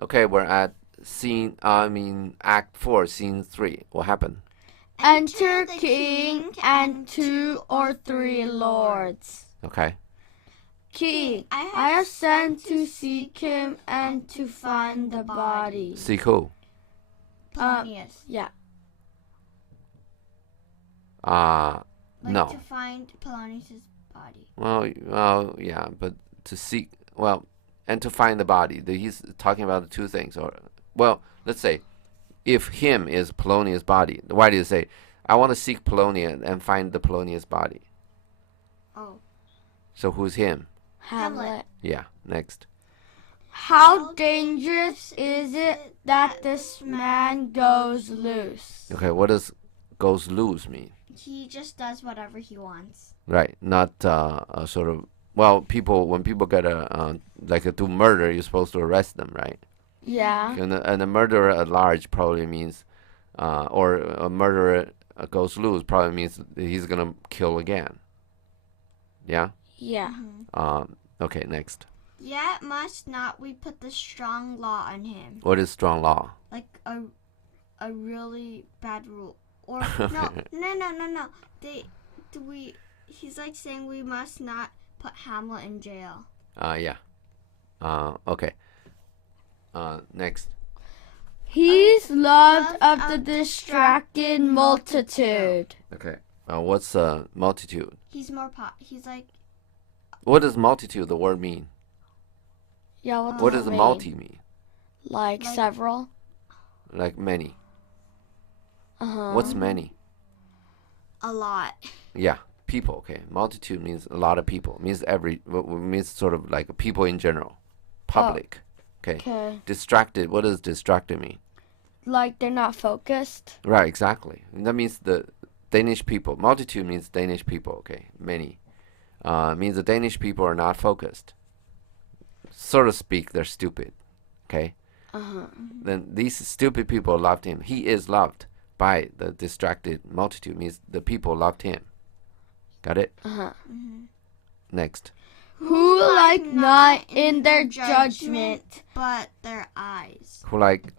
Okay, we're at Act 4, Scene 3. What happened? Enter king and 2 or 3 lords. Okay. King, I have sent to seek him and to find the body. Seek who? Polonius. Yeah. No. To find Polonius's body. Well, yeah, but to seek, and to find the body. He's talking about the two things. Let's say, if him is Polonius' body, why do you say, I want to seek Polonius and find the Polonius' body? Oh. So who's him? Hamlet. Yeah, next. How dangerous is it that this man goes loose? Okay, what does goes loose mean? He just does whatever he wants. Right, not a sort of, when people get do murder, you're supposed to arrest them, right? Yeah. And a murderer at large probably means, or a murderer goes loose probably means he's gonna kill again. Yeah? Yeah. Okay, next. Yet must not we put the strong law on him. What is strong law? Like a really bad rule. Or no. He's like saying we must not put Hamlet in jail. Yeah. Okay. Next. He's loved of the distracted multitude. Okay. What's multitude? He's he's like. What does multitude, the word, mean? Yeah, what does multi mean? Like several? Like many. Uh-huh. What's many? A lot. Yeah, people, okay. Multitude means a lot of people. Means sort of like people in general. Public. Okay. Distracted, what does distracted mean? Like they're not focused? Right, exactly. And that means the Danish people. Multitude means Danish people, okay. Many. Means the Danish people are not focused. So to speak, they're stupid. Okay? Uh-huh. Then these stupid people loved him. He is loved by the distracted multitude. Means the people loved him. Got it? Uh-huh. Mm-hmm. Next. Who like not in their judgment, but their eyes. Who like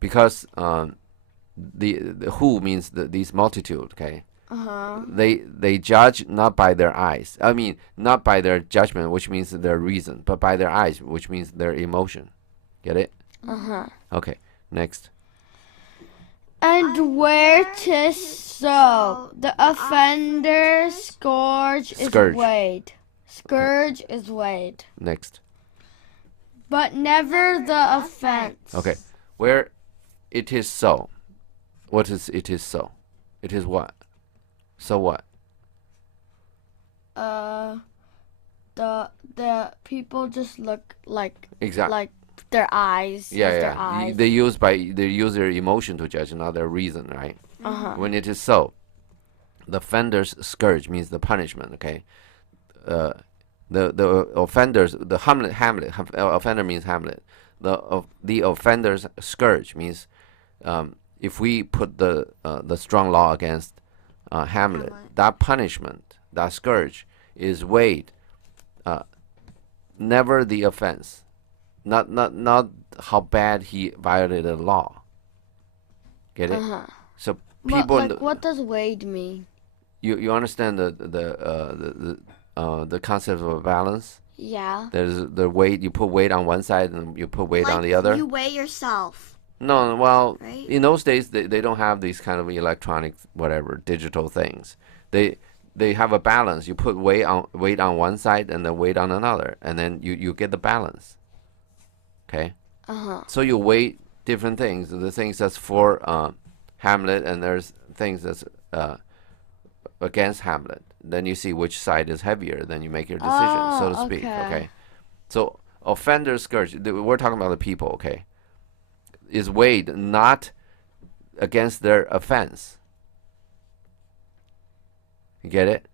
because the who means these multitude, okay? Uh-huh. They judge not by their eyes. I mean, not by their judgment, which means their reason, but by their eyes, which means their emotion. Get it? Uh-huh. Okay, next. And where 'tis so, the offender's scourge is weighed. Scourge is weighed. Next. But never the offense. Okay, where it is so. What is it is so? It is what? So what? The people just look like exactly like their eyes. Yeah. Their eyes. They use their emotion to judge, not their reason, right? Uh-huh. When it is so, the offender's scourge means the punishment. Okay, the offenders, the Hamlet offender means Hamlet. The offender's scourge means if we put the strong law against Hamlet, that punishment, that scourge, is weighed. Never the offense, not how bad he violated the law. Get it? Uh-huh. So people. What does weighed mean? You understand the concept of a balance? Yeah. There's the weight. You put weight on one side and you put weight on the other. You weigh yourself. No, well, right? In those days they don't have these kind of electronic digital things. They have a balance. You put weight on one side and then weight on another, and then you get the balance. Okay. Uh-huh. So you weigh different things. The things that's for Hamlet, and there's things that's against Hamlet. Then you see which side is heavier. Then you make your decision, so to speak. Okay. So offender scourge. We're talking about the people. Okay. Is weighed not against their offense. You get it?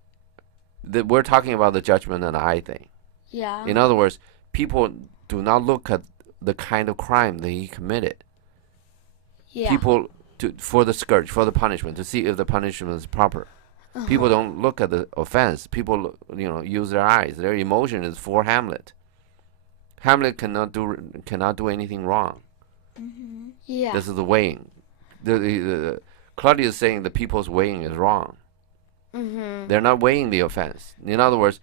We're talking about the judgment and eye thing. Yeah. In other words, people do not look at the kind of crime that he committed. Yeah. People for the scourge, for the punishment, to see if the punishment is proper. Uh-huh. People don't look at the offense. People, use their eyes. Their emotion is for Hamlet. Hamlet cannot do anything wrong. Yeah. This is the weighing. Claudius is saying the people's weighing is wrong. They're not weighing the offense. In other words,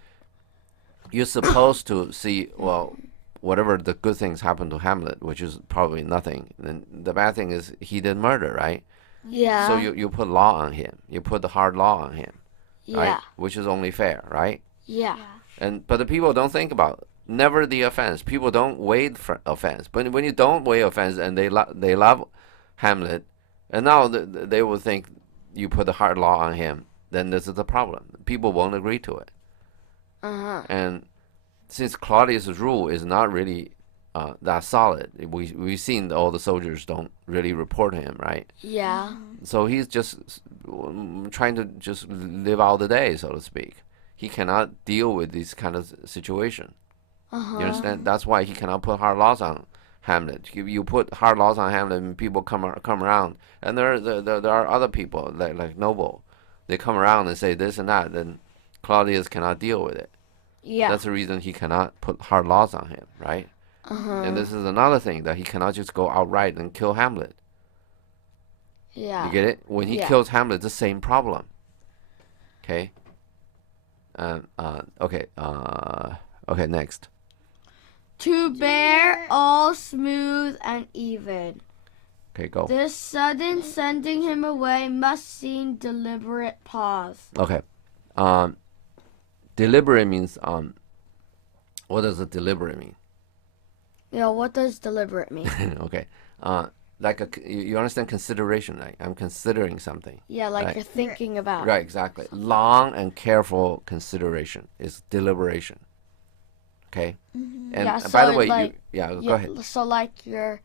you're supposed to see, well, whatever the good things happen to Hamlet, which is probably nothing. Then the bad thing is he did murder, right? Yeah. So you put law on him. You put the hard law on him, right? Yeah. Which is only fair, right? Yeah. But the people don't think about never the offense. People don't weigh offense. But when you don't weigh offense and they love Hamlet, and now they will think you put the hard law on him, then this is the problem. People won't agree to it. And since Claudius' rule is not really that solid, we've seen all the soldiers don't really report him, right? Yeah. So he's just trying to just live out the day, so to speak. He cannot deal with this kind of situation. You understand? That's why he cannot put hard laws on Hamlet. You put hard laws on Hamlet, and people come around, and there are other people like Noble. They come around and say this and that, then Claudius cannot deal with it. Yeah. That's the reason he cannot put hard laws on him, right? And this is another thing, that he cannot just go outright and kill Hamlet. Yeah. You get it? When he kills Hamlet, the same problem. Okay. Okay. Next. To bear all smooth and even. Okay, go. This sudden sending him away must seem deliberate pause. Okay. Deliberate means what does a deliberate mean? Yeah, what does deliberate mean? Okay. Like you understand consideration, right? I'm considering something. Yeah, like right? you're thinking about. Right, exactly. Long and careful consideration is deliberation. Okay? And Yeah, by the so way, like, go ahead. So like you're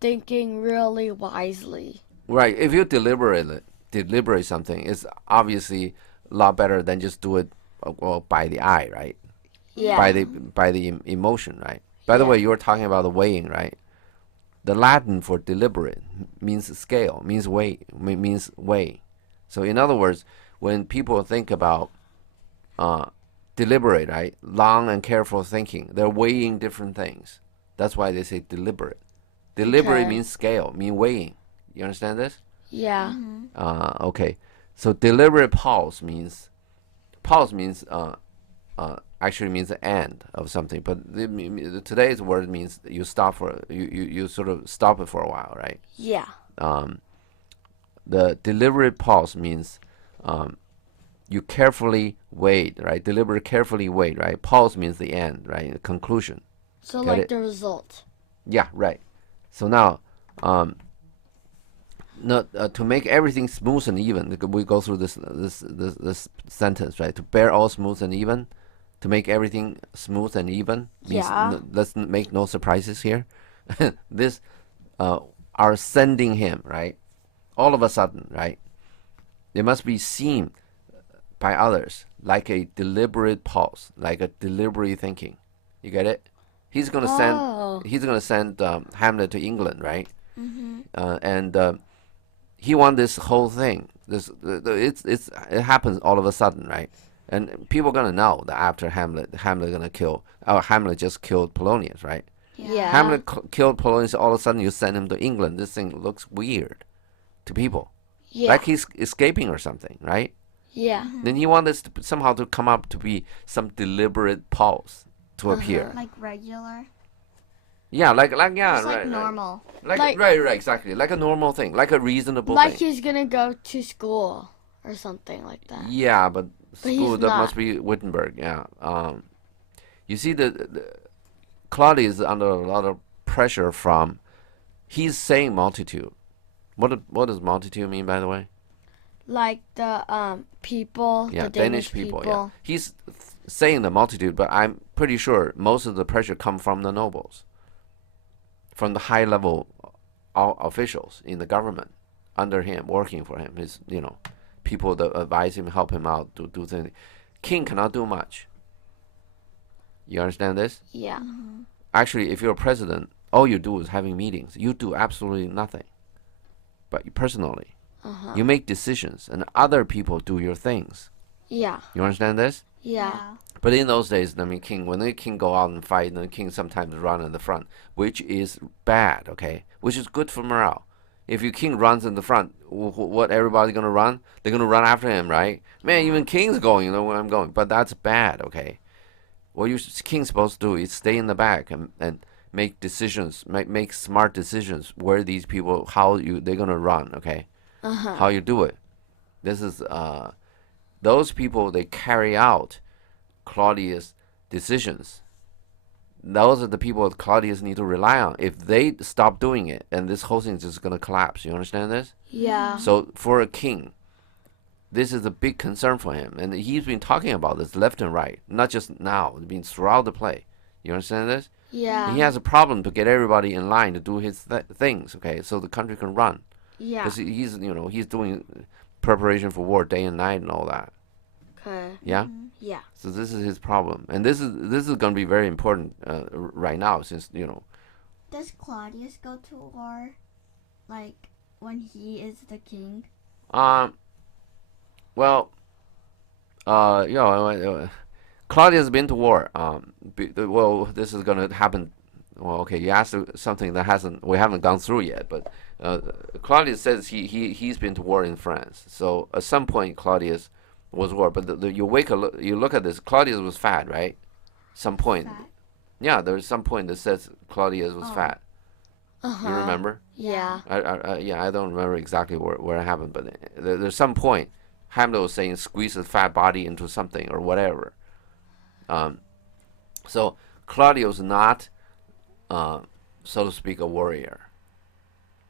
thinking really wisely. Right. If you deliberate something, it's obviously a lot better than just do it by the eye, right? Yeah. By the emotion, right? By the way, you were talking about the weighing, right? The Latin for deliberate means scale, means weigh. So in other words, when people think about deliberate, right? Long and careful thinking, they're weighing different things. That's why they say deliberate. Deliberate means scale, mean weighing. You understand this? Yeah. Okay. So deliberate pause means actually means the end of something, but today's word means you stop you sort of stop it for a while, right? Yeah. The deliberate pause means you carefully wait, right? Deliberate, carefully wait, right? Pause means the end, right? The conclusion. So Get like it? the result. Yeah, right. So now, to make everything smooth and even, we go through this sentence, right? To bear all smooth and even, to make everything smooth and even means let's make no surprises here. This are sending him, right? All of a sudden, right? It must be seen by others like a deliberate pause, like a deliberate thinking. You get it? He's gonna send Hamlet to England, right? And he won this whole thing. It happens all of a sudden, right? And people gonna know that after Hamlet just killed Polonius, right? Yeah. Hamlet killed Polonius. All of a sudden, you send him to England. This thing looks weird to people, like he's escaping or something, right? Yeah. Then you want this somehow to come up to be some deliberate pause to appear. Like regular. Yeah, like Just like normal. Right, exactly. Like a normal thing, like a reasonable like thing. he's gonna go to school or something like that. Yeah, but school he's that not. must be Wittenberg. Yeah. You see, the Claudius is under a lot of pressure from. He's saying multitude. What does multitude mean, by the way? Like the people. Yeah, the Danish people. Yeah, he's saying the multitude, but I'm pretty sure most of the pressure come from the nobles, from the high level officials in the government under him, working for him. His people that advise him, help him out to do things. King cannot do much. You understand this? Yeah. Actually, if you're a president, all you do is having meetings. You do absolutely nothing. But personally, you make decisions, and other people do your things. Yeah. You understand this? Yeah. But in those days, I mean, when the king go out and fight, the king sometimes run in the front, which is bad, okay? Which is good for morale. If your king runs in the front, what everybody gonna run? They're gonna run after him, right? Man, even king's going, you know where I'm going. But that's bad, okay? What your king's supposed to do is stay in the back and make decisions, make smart decisions where these people, they're gonna run, okay? How you do it. This is those people, they carry out Claudius' decisions. Those are the people that Claudius need to rely on. If they stop doing it, and this whole thing is just gonna collapse. You understand this? Yeah. So for a king, this is a big concern for him, and he's been talking about this left and right, not just now. It's been throughout the play. You understand this? Yeah. And he has a problem to get everybody in line to do his things. Okay, so the country can run. Yeah. Because he's doing preparation for war day and night and all that. Okay. Yeah. Yeah. So this is his problem, and this is going to be very important right now, since Does Claudius go to war, like when he is the king? Well, Claudius has been to war. Well, this is going to happen. Well, okay, you asked something that we haven't gone through yet, but Claudius says he's been to war in France. So at some point, Claudius was war, but you look at this. Claudius was fat, right? Some point, Fat. yeah. There's some point that says Claudius was fat. You remember? Yeah. I don't remember exactly where it happened, but there's some point. Hamlet was saying squeeze his fat body into something or whatever. So Claudius not, so to speak, a warrior.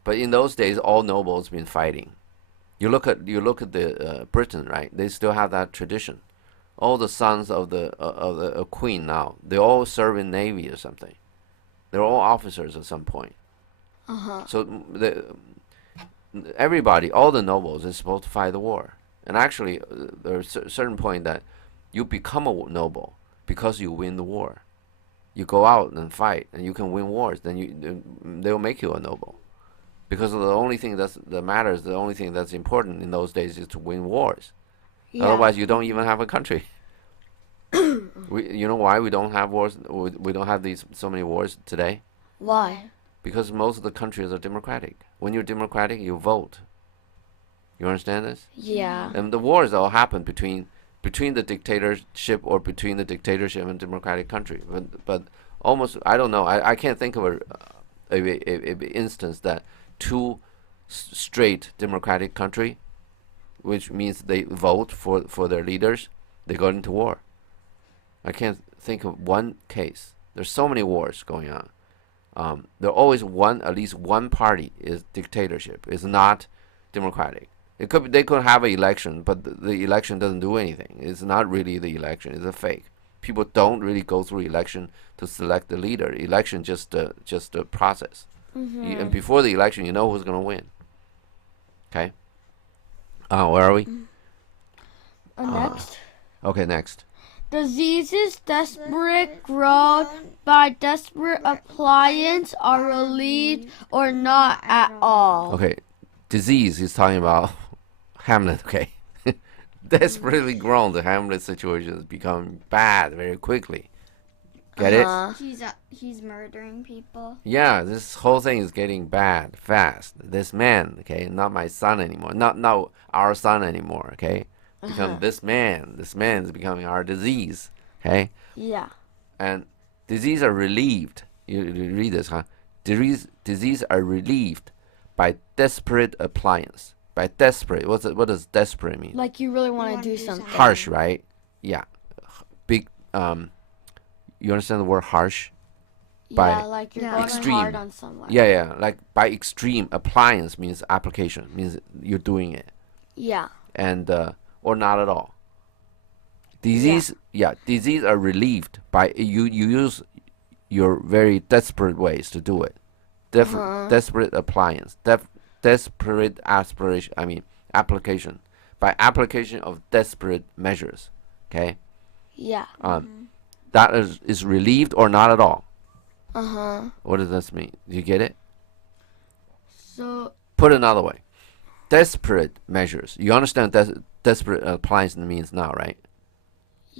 But in those days, all nobles been fighting. You look at the Britain, right? They still have that tradition. All the sons of the queen now, they all serve in navy or something. They're all officers at some point. So everybody, all the nobles, is supposed to fight the war. And actually, there's a certain point that you become a noble because you win the war. You go out and fight, and you can win wars. Then they'll make you a noble. Because the only thing that matters, the only thing that's important in those days is to win wars. Yeah. Otherwise, you don't even have a country. You know why we don't have wars? We don't have so many wars today? Why? Because most of the countries are democratic. When you're democratic, you vote. You understand this? Yeah. And the wars all happen between the dictatorship or between the dictatorship and democratic country. But almost, I don't know. I can't think of a instance that two straight democratic country, which means they vote for their leaders, they go into war. I can't think of one case. There's so many wars going on. There always at least one party is dictatorship. It's not democratic. They could have an election, but the election doesn't do anything. It's not really the election. It's a fake. People don't really go through election to select the leader. Election just a process. And before the election, you know who's going to win. Okay. Where are we? Next. Okay, next. Diseases desperate growth by desperate appliance are relieved or not at all. Okay, disease. He's talking about Hamlet. Okay, desperately grown. The Hamlet situation has become bad very quickly. Get it? He's murdering people. Yeah, this whole thing is getting bad fast. This man, okay, not my son anymore. Not our son anymore. Okay. Become this man. This man is becoming our disease. Okay? Yeah. And disease are relieved. You read this, huh? Disease are relieved by desperate appliance. By desperate. What does desperate mean? Like you really want to do something. Harsh, right? Yeah. Big. You understand the word harsh? Yeah, like you're going extreme. hard on someone. Yeah. Like by extreme, appliance means application. Means you're doing it. Yeah. And or not at all. Disease are relieved by you use your very desperate ways to do it. Desperate appliance. Desperate application. By application of desperate measures. Okay? Yeah. That is relieved or not at all. What does this mean? Do you get it? So put it another way. Desperate measures. You understand desperate appliance means now, right?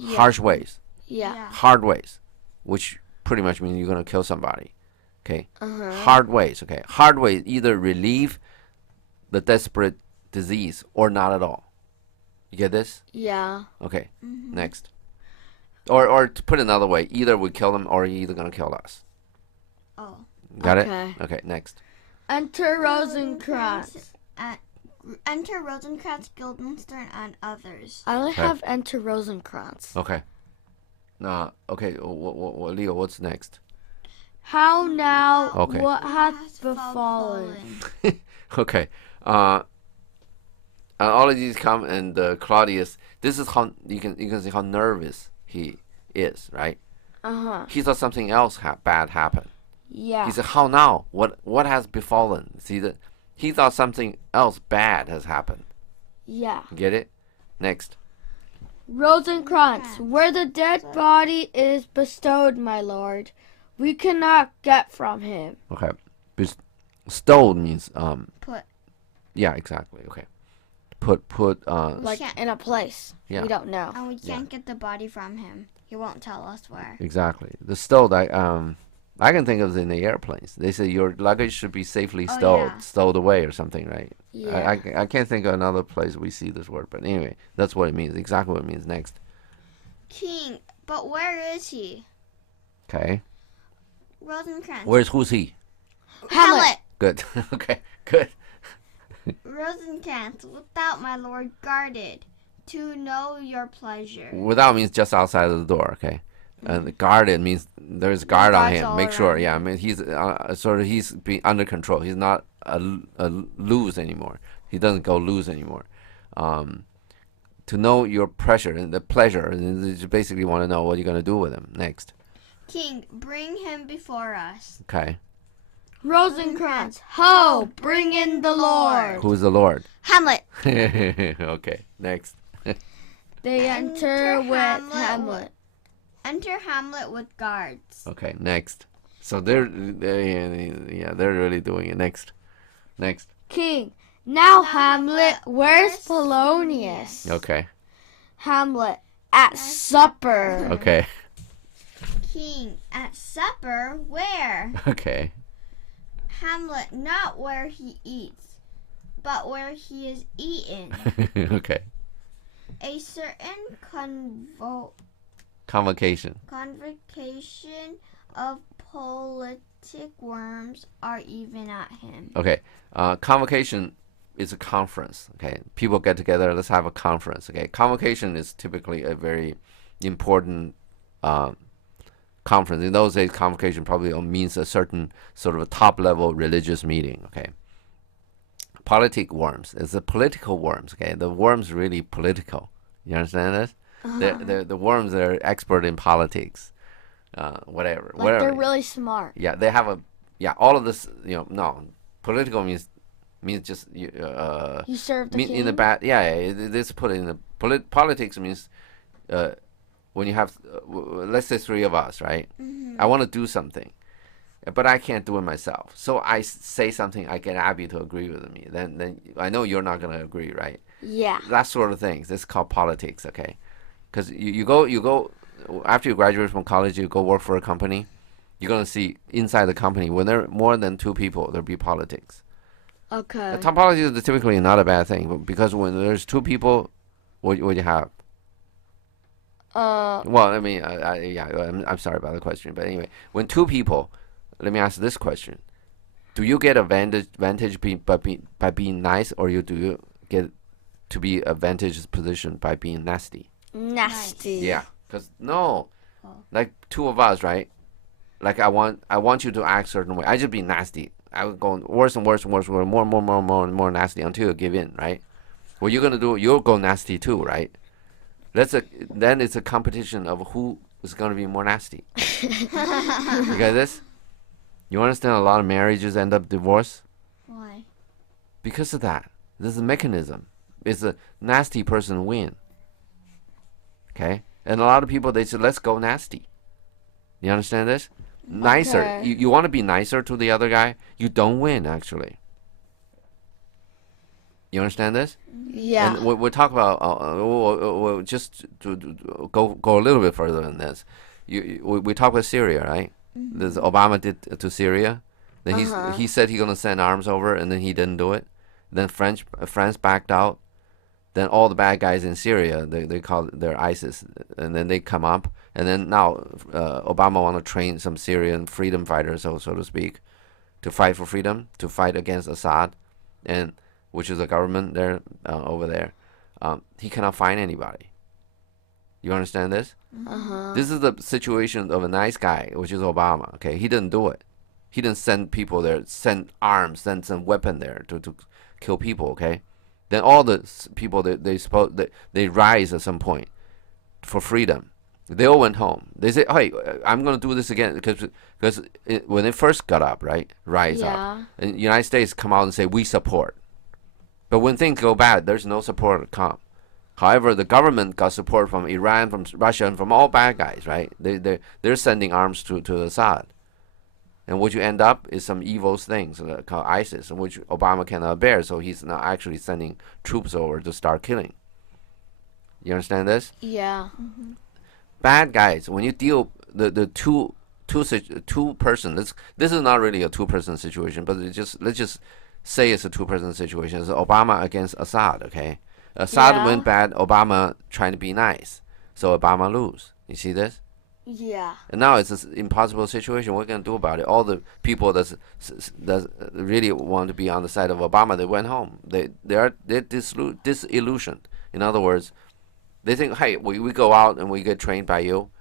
Yeah. Harsh ways. Yeah. Hard ways, which pretty much means you're going to kill somebody. Okay? Uh-huh. Hard ways. Okay? Hard ways either relieve the desperate disease or not at all. You get this? Yeah. Okay. Next. Or to put it another way, either we kill them or you're either going to kill us. Oh. Got Okay. it? Okay, next. Enter Rosencrantz. Enter Rosencrantz, Guildenstern, and others. I only Okay. have Enter Rosencrantz. Okay. Okay, Leo, what's next? How now? Okay. What hath befallen? Okay. All of these come, and Claudius. This is how you can see how nervous he is, right? Uh-huh. He thought something else bad happened. Yeah. He said, "How now? What has befallen?" See that he thought something else bad has happened. Yeah. Get it? Next. Rosencrantz, where the dead body is bestowed, my lord, we cannot get from him. Okay. Bestowed means Put. Yeah, exactly. Okay. Put Like can't- in a place. Yeah. We don't know. And we can't get the body from him. He won't tell us where. Exactly. The stowed, I can think of it in the airplanes. They say your luggage should be safely stowed away or something, right? Yeah. I can't think of another place we see this word, but anyway, that's what it means. Exactly what it means. Next. King, but where is he? Okay. Rosencrantz. Who's he? Hamlet. Good. Okay. Good. Rosencrantz, without my lord guarded, to know your pleasure. Without means just outside of the door. Okay. And guarded means there's guard on him. Make sure. Yeah. I mean he's he's under control. He's not a loose anymore. He doesn't go loose anymore. To know your pressure and the pleasure, and you basically want to know what you're gonna do with him next. King, bring him before us. Okay. Rosencrantz, ho, bring in the Lord. Who's the Lord? Hamlet. Okay. Next. They enter Enter with Hamlet. Hamlet. Enter Hamlet with guards. Okay. Next. So they're really doing it. Next. King, now Hamlet, where's Polonius? Okay. Hamlet, at supper. Okay. King, at supper, where? Okay. Hamlet, not where he eats, but where he is eaten. Okay. A certain Convocation. convocation of politic worms are even at him. Okay. Convocation is a conference. Okay. People get together. Let's have a conference. Okay. Convocation is typically a very important conference. In those days, convocation probably means a certain sort of a top-level religious meeting. Okay. Politic worms. It's the political worms. Okay. The worms really political. You understand this? The worms are expert in politics. Whatever. Like they're really smart. Yeah, they have all of this, no. Political means just You serve the king? in the bad. Yeah, this put it in the politics means when you have let's say three of us, right? I want to do something, but I can't do it myself. So I say something, I get Abby to agree with me. Then I know you're not gonna agree, right? Yeah. That sort of things. It's called politics, okay? Because you go after you graduate from college, you go work for a company. You're gonna see inside the company when there are more than two people, there'll be politics. Okay. Top politics is typically not a bad thing, because when there's two people, what you have? Well, I mean, I'm sorry about the question, but anyway, when two people, let me ask this question: do you get advantage by being nice, or do you get to be advantageous position by being nasty? Nasty. Yeah, because like two of us, right? Like I want you to act certain way. I just be nasty. I would go worse and worse and worse, more nasty until you give in, right? What you're gonna do? You'll go nasty too, right? Then it's a competition of who is gonna be more nasty. You get this? You understand? A lot of marriages end up divorce Why? because of that. This is a mechanism. It's a nasty person win. Okay, and a lot of people they say let's go nasty. You understand this? Nicer. Okay. You want to be nicer to the other guy. You don't win actually. You understand this? Yeah. And we talk about we'll just to go a little bit further than this. We talk about Syria, right? This Obama did to Syria. Then he said he's gonna send arms over, and then he didn't do it. Then France backed out. Then all the bad guys in Syria, they call their ISIS, and then they come up, and then now Obama want to train some Syrian freedom fighters, so to speak, to fight for freedom, to fight against Assad, and which is a government there over there. He cannot find anybody. You understand this? This is the situation of a nice guy, which is Obama. Okay, he didn't do it. He didn't send people there, send arms, send some weapon there to kill people. Okay, then all the people that they rise at some point for freedom. They all went home. They said, "Hey, I'm gonna do this again," because when they first got up, right, rise up, and the United States come out and say we support. But when things go bad, there's no support to come. However, the government got support from Iran, from Russia, and from all bad guys, right? They're sending arms to Assad. And what you end up is some evil things called ISIS, which Obama cannot bear, so he's now actually sending troops over to start killing. You understand this? Yeah. Bad guys, when you deal the two person, this is not really a two-person situation, but let's just say it's a two-person situation. It's Obama against Assad, okay? Assad went bad, Obama trying to be nice. So Obama lose. You see this? Yeah. And now it's an impossible situation. What are we going to do about it? All the people that really want to be on the side of Obama, they went home. They're disillusioned. In other words, they think, hey, we go out and we get trained by you,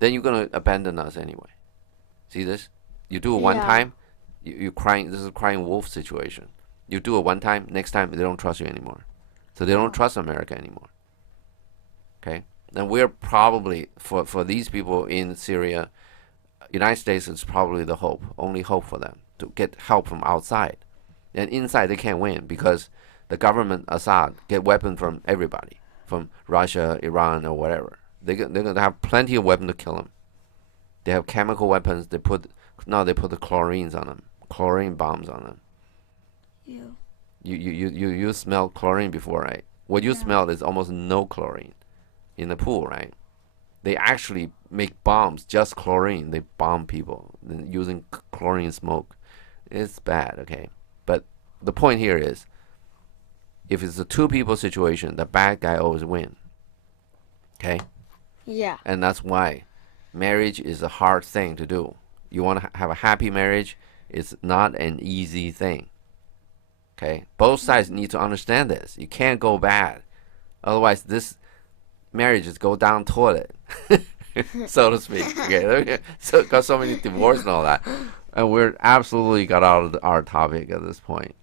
then you're going to abandon us anyway. See this? You do it one time, you're crying. This is a crying wolf situation. You do it one time, next time they don't trust you anymore. So they don't trust America anymore. Okay? And we're probably, for these people in Syria, United States is probably the only hope for them to get help from outside. And inside they can't win because the government, Assad, get weapons from everybody, from Russia, Iran, or whatever. They're going to have plenty of weapons to kill them. They have chemical weapons. Now they put the chlorines on them, chlorine bombs on them. Ew. You smelled chlorine before, right? What you smelled is almost no chlorine in the pool, right? They actually make bombs, just chlorine. They bomb people using chlorine smoke. It's bad, okay? But the point here is, if it's a two-people situation, the bad guy always win. Okay? Yeah. And that's why marriage is a hard thing to do. You want to have a happy marriage, it's not an easy thing. Okay? Both sides need to understand this. You can't go bad. Otherwise, this marriages go down toilet, so to speak. Okay? So got so many divorces and all that. And we're absolutely got out of our topic at this point.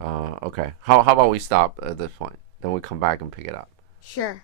Okay. How about we stop at this point? Then we come back and pick it up. Sure.